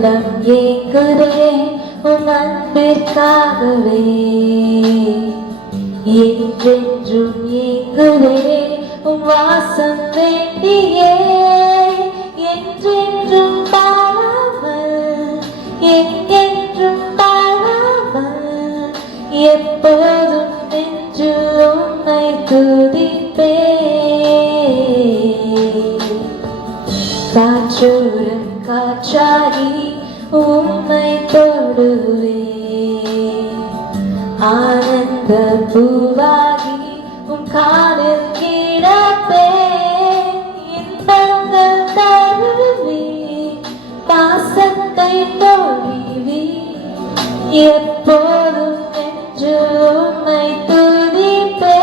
உள்ளம் ஏங்குதே உம் அன்பிற்காகவே என்றென்றும் ஏங்குதே உம் வாசம் வேண்டியே என்றென்றும் தாழாமல் எங்கென்றும் தாழாமல் எப்போதும் நெஞ்சில் உம்மை துதிப்பே காற்றோரம் காற்றாகி உம்மை தொடுவே ஆனந்த பூவாகி உம் காலில் கிடப்பே இன்பங்கள் தருவி பாசத்தை பொழிவி எப்போதும் என்று உம்மை துதிப்பே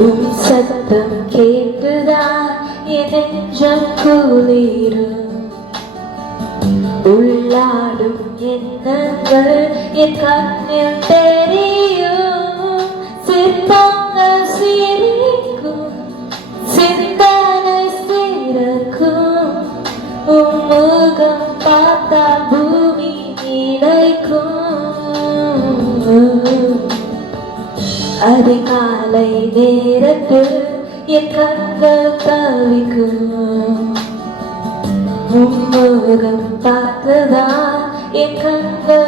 உம் சத்தம் கேட்டுதான் என் நெஞ்சம் குளிரும் உள்ளாடும் எண்ணங்கள் என் கண்ணில் தெரியும் சிற்பங்கள் சிரிக்கும் சிந்தனை சிறக்கும் உம் முகம் பார்த்தா பூமி நிலைக்கும் அதிகாலை நேரத்தில் என் கண்கள் தவிக்கும் உம்முகம் பார்த்துதான் என் கண்கள்